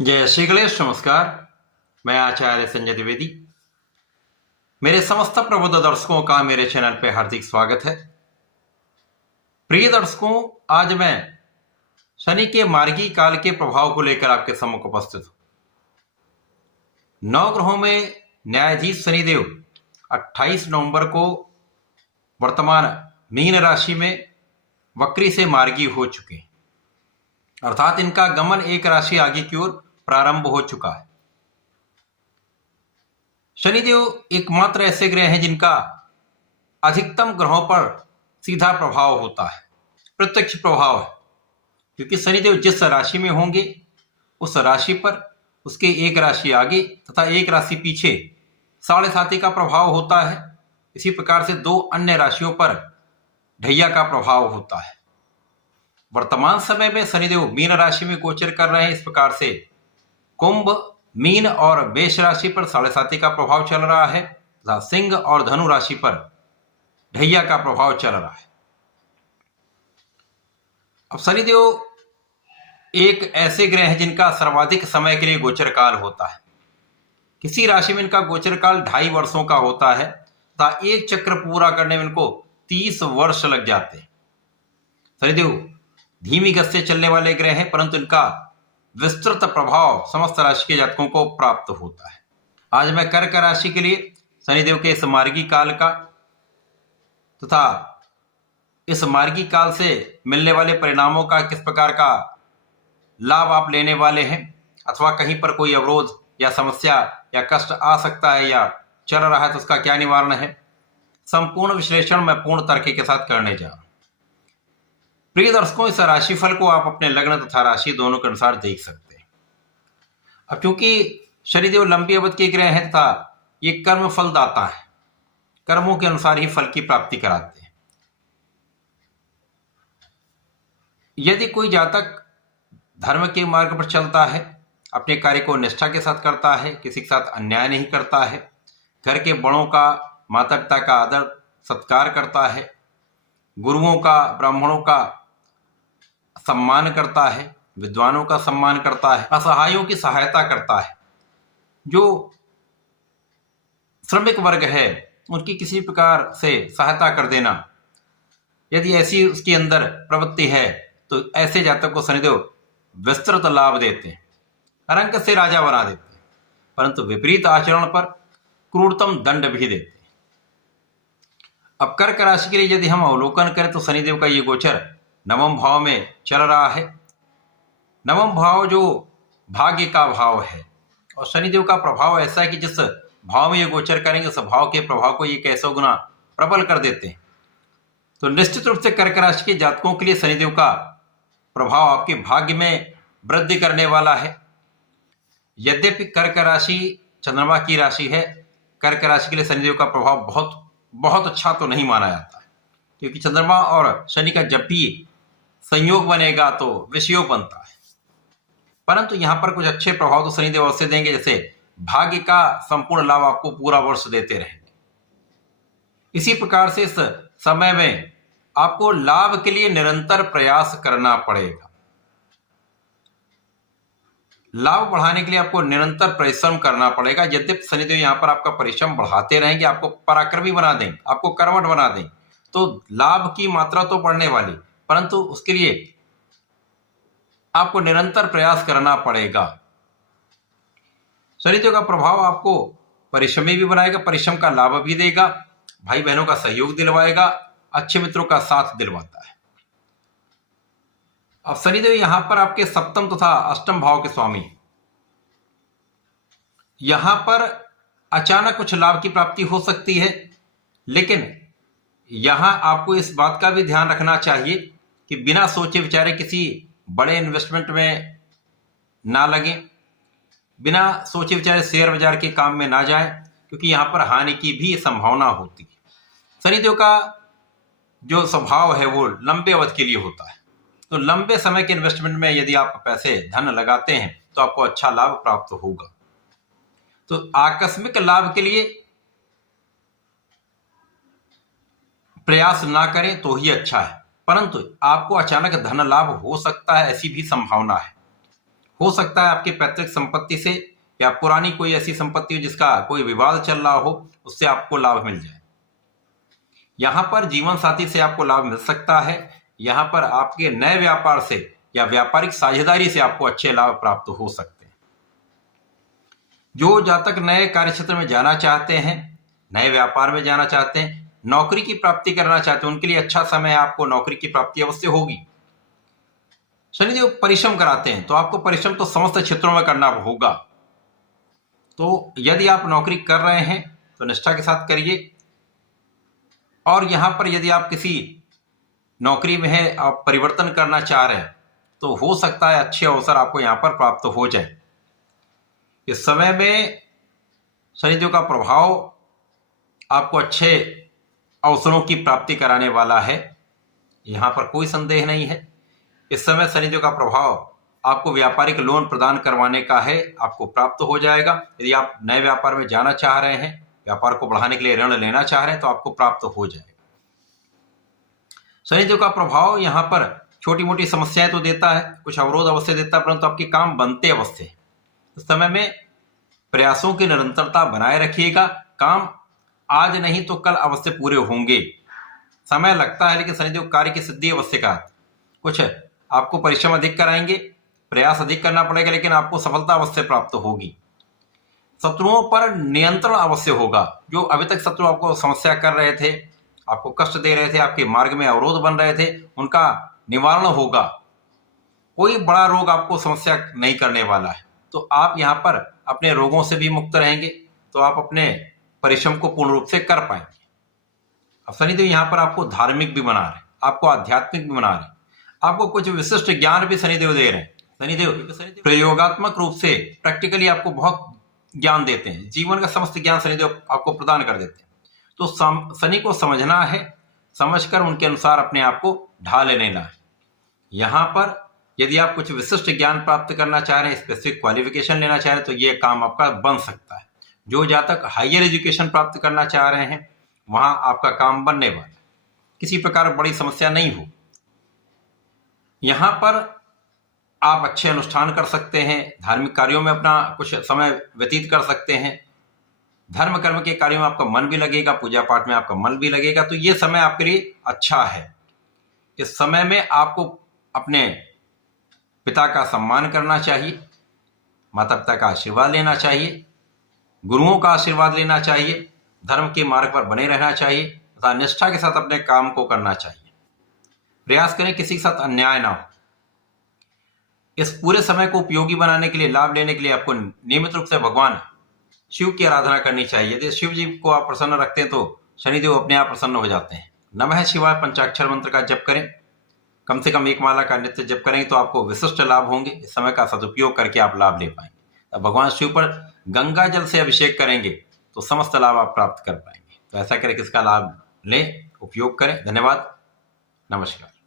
जय श्री गणेश। नमस्कार। मैं आचार्य संजय द्विवेदी। मेरे समस्त प्रबुद्ध दर्शकों का मेरे चैनल पे हार्दिक स्वागत है। प्रिय दर्शकों, आज मैं शनि के मार्गी काल के प्रभाव को लेकर आपके सम्मुख उपस्थित हूं। 9 ग्रहों में न्यायाधीश शनिदेव 28 नवंबर को वर्तमान मीन राशि में वक्री से मार्गी हो चुके हैं, अर्थात इनका गमन एक राशि आगे की ओर प्रारंभ हो चुका है। शनिदेव एकमात्र ऐसे ग्रह हैं जिनका अधिकतम ग्रहों पर सीधा प्रभाव होता है, प्रत्यक्ष प्रभाव है, क्योंकि शनिदेव जिस राशि में होंगे उस राशि पर उसके एक राशि आगे तथा एक राशि पीछे 7.5 का प्रभाव होता है। इसी प्रकार से 2 अन्य राशियों पर ढैया का प्रभाव होता है। वर्तमान समय में शनिदेव मीन राशि में गोचर कर रहे हैं। इस प्रकार से कुंभ, मीन और मेष राशि पर 7.5 का प्रभाव चल रहा है तथा सिंह और धनु राशि पर ढैया का प्रभाव चल रहा है। अब शनिदेव एक ऐसे ग्रह हैं जिनका सर्वाधिक समय के लिए गोचर काल होता है। किसी राशि में इनका गोचर काल 2.5 वर्षों का होता है तथा एक चक्र पूरा करने में इनको 30 वर्ष लग जाते हैं। शनिदेव धीमी गति से चलने वाले ग्रह हैं, परंतु इनका विस्तृत प्रभाव समस्त राशि के जातकों को प्राप्त होता है। आज मैं कर्क राशि के लिए शनिदेव के इस मार्गी काल का तथा इस मार्गी काल से मिलने वाले परिणामों का, किस प्रकार का लाभ आप लेने वाले हैं, अथवा कहीं पर कोई अवरोध या समस्या या कष्ट आ सकता है या चल रहा है तो उसका क्या निवारण है, संपूर्ण विश्लेषण मैं पूर्ण तर्क के साथ करने जा रहा हूं। प्रिय दर्शकों, इस राशिफल को आप अपने लग्न तथा राशि दोनों के अनुसार देख सकते हैं। अब क्योंकि शनिदेव लंबी अवधि के ग्रह हैं तथा ये कर्म फल दाता है, कर्मों के अनुसार ही फल की प्राप्ति कराते हैं। यदि कोई जातक धर्म के मार्ग पर चलता है, अपने कार्य को निष्ठा के साथ करता है, किसी के साथ अन्याय नहीं करता है, घर के बड़ों का, माता पिता का आदर सत्कार करता है, गुरुओं का, ब्राह्मणों का सम्मान करता है, विद्वानों का सम्मान करता है, असहायों की सहायता करता है, जो श्रमिक वर्ग है उनकी किसी प्रकार से सहायता कर देना, यदि ऐसी उसके अंदर प्रवृत्ति है तो ऐसे जातक को शनिदेव विस्तृत लाभ देते हैं, रंक से राजा बना देते हैं, परंतु विपरीत आचरण पर क्रूरतम दंड भी देते हैं। अब कर्क राशि के लिए यदि हम अवलोकन करें तो शनिदेव का ये गोचर 9वें भाव में चल रहा है। 9वां भाव जो भाग्य का भाव है, और शनिदेव का प्रभाव ऐसा है कि जिस भाव में ये गोचर करेंगे उस भाव के प्रभाव को ये कैसों गुना प्रबल कर देते हैं। तो निश्चित रूप से कर्क राशि के जातकों के लिए शनिदेव का प्रभाव आपके भाग्य में वृद्धि करने वाला है। यद्यपि कर्क राशि चंद्रमा की राशि है, कर्क राशि के लिए शनिदेव का प्रभाव बहुत अच्छा तो नहीं माना जाता है, क्योंकि चंद्रमा और शनि का जब भी संयोग बनेगा तो विषयोग बनता है। परंतु यहां पर कुछ अच्छे प्रभाव तो शनिदेव अवश्य देंगे, जैसे भाग्य का संपूर्ण लाभ आपको पूरा वर्ष देते रहेंगे। इसी प्रकार से इस समय में आपको लाभ के लिए निरंतर प्रयास करना पड़ेगा। लाभ बढ़ाने के लिए आपको निरंतर परिश्रम करना पड़ेगा। यद्यपि शनिदेव यहां पर आपका परिश्रम बढ़ाते रहेंगे, आपको पराक्रमी बना देंगे, आपको कर्मठ बना देंगे, तो लाभ की मात्रा तो बढ़ने वाली, परंतु उसके लिए आपको निरंतर प्रयास करना पड़ेगा। शनिदेव का प्रभाव आपको परिश्रमी भी बनाएगा, परिश्रम का लाभ भी देगा, भाई बहनों का सहयोग दिलवाएगा, अच्छे मित्रों का साथ दिलवाता है। अब शनिदेव यहां पर आपके सप्तम तथा अष्टम भाव के स्वामी, यहां पर अचानक कुछ लाभ की प्राप्ति हो सकती है, लेकिन यहां आपको इस बात का भी ध्यान रखना चाहिए कि बिना सोचे विचारे किसी बड़े इन्वेस्टमेंट में ना लगे, बिना सोचे विचारे शेयर बाजार के काम में ना जाए, क्योंकि यहां पर हानि की भी संभावना होती है। शनिदेव का जो स्वभाव है वो लंबे अवधि के लिए होता है, तो लंबे समय के इन्वेस्टमेंट में यदि आप पैसे धन लगाते हैं तो आपको अच्छा लाभ प्राप्त होगा। तो आकस्मिक लाभ के लिए प्रयास ना करें तो ही अच्छा है, परंतु आपको अचानक धन लाभ हो सकता है, ऐसी भी संभावना है। हो सकता है आपकी पैतृक संपत्ति से या पुरानी कोई ऐसी संपत्ति हो जिसका कोई विवाद चल रहा हो, उससे आपको लाभ मिल जाए। यहां पर जीवन साथी से आपको लाभ मिल सकता है। यहां पर आपके नए व्यापार से या व्यापारिक साझेदारी से आपको अच्छे लाभ प्राप्त हो सकते हैं। जो जातक नए कार्य क्षेत्र में जाना चाहते हैं, नए व्यापार में जाना चाहते हैं, नौकरी की प्राप्ति करना चाहते हैं, उनके लिए अच्छा समय है। आपको नौकरी की प्राप्ति अवश्य होगी। शनिदेव परिश्रम कराते हैं, तो आपको परिश्रम तो समस्त क्षेत्रों में करना होगा। तो यदि आप नौकरी कर रहे हैं तो निष्ठा के साथ करिए। और यहां पर यदि आप किसी नौकरी में है, आप परिवर्तन करना चाह रहे हैं, तो हो सकता है अच्छे अवसर आपको यहां पर प्राप्त हो जाए। इस समय में शनिदेव का प्रभाव आपको अच्छे अवसरों की प्राप्ति कराने वाला है, यहां पर कोई संदेह नहीं है। इस समय शनिदेव का प्रभाव आपको व्यापारिक लोन प्रदान करवाने का है, आपको प्राप्त हो जाएगा। यदि आप नए व्यापार में जाना चाह रहे हैं, व्यापार को बढ़ाने के लिए ऋण लेना चाह रहे हैं, तो आपको प्राप्त हो जाएगा। शनिदेव का प्रभाव यहां पर छोटी मोटी समस्याएं तो देता है, कुछ अवरोध अवश्य देता है, परंतु आपके काम बनते अवश्य हैं। इस समय में प्रयासों की निरंतरता बनाए रखिएगा। काम आज नहीं तो कल अवश्य पूरे होंगे। समय लगता है, लेकिन शनिदेव कार्य की सिद्धि अवश्य का। कुछ आपको परिश्रम अधिक कराएंगे, प्रयास अधिक करना पड़ेगा, लेकिन आपको सफलता अवश्य प्राप्त होगी। शत्रुओं पर नियंत्रण अवश्य होगा। जो अभी तक शत्रु आपको समस्या कर रहे थे, आपको कष्ट दे रहे थे, आपके मार्ग में अवरोध बन रहे थे, उनका निवारण होगा। कोई बड़ा रोग आपको समस्या नहीं करने वाला है। तो आप यहाँ पर अपने रोगों से भी मुक्त रहेंगे, तो आप अपने परिश्रम को पूर्ण रूप से कर पाएंगे। अब शनिदेव यहाँ पर आपको धार्मिक भी बना रहे हैं, आपको आध्यात्मिक भी बना रहे हैं, आपको कुछ विशिष्ट ज्ञान भी शनिदेव दे रहे हैं। शनिदेव प्रयोगात्मक रूप से प्रैक्टिकली आपको बहुत ज्ञान देते हैं। जीवन का समस्त ज्ञान शनिदेव आपको प्रदान कर देते हैं। तो शनि को समझना है, समझकर उनके अनुसार अपने आप को ढाल लेना है। यहाँ पर यदि आप कुछ विशिष्ट ज्ञान प्राप्त करना चाह रहे हैं, स्पेसिफिक क्वालिफिकेशन लेना चाह रहे हैं, तो ये काम आपका बन सकता है। जो जातक हायर एजुकेशन प्राप्त करना चाह रहे हैं, वहां आपका काम बनने वाला है, किसी प्रकार बड़ी समस्या नहीं हो। यहां पर आप अच्छे अनुष्ठान कर सकते हैं, धार्मिक कार्यों में अपना कुछ समय व्यतीत कर सकते हैं, धर्म कर्म के कार्यों में आपका मन भी लगेगा, पूजा पाठ में आपका मन भी लगेगा। तो ये समय आपके लिए अच्छा है। इस समय में आपको अपने पिता का सम्मान करना चाहिए, माता पिता का आशीर्वाद लेना चाहिए, गुरुओं का आशीर्वाद लेना चाहिए, धर्म के मार्ग पर बने रहना चाहिए तथा निष्ठा के साथ अपने काम को करना चाहिए। प्रयास करें किसी के साथ अन्याय ना हो। इस पूरे समय को उपयोगी बनाने के लिए, लाभ लेने के लिए आपको नियमित रूप से भगवान शिव की आराधना करनी चाहिए। यदि शिव जी को आप प्रसन्न रखते हैं, तो शनिदेव अपने आप प्रसन्न हो जाते हैं। नमः शिवाय पंचाक्षर मंत्र का जप करें, कम से कम एक माला का नित्य जप करेंगे तो आपको विशिष्ट लाभ होंगे। इस समय का सदुपयोग करके आप लाभ ले पाएंगे। अब भगवान शिव पर गंगा जल से अभिषेक करेंगे तो समस्त लाभ आप प्राप्त कर पाएंगे। तो ऐसा करके इसका लाभ लें, उपयोग करें। धन्यवाद, नमस्कार।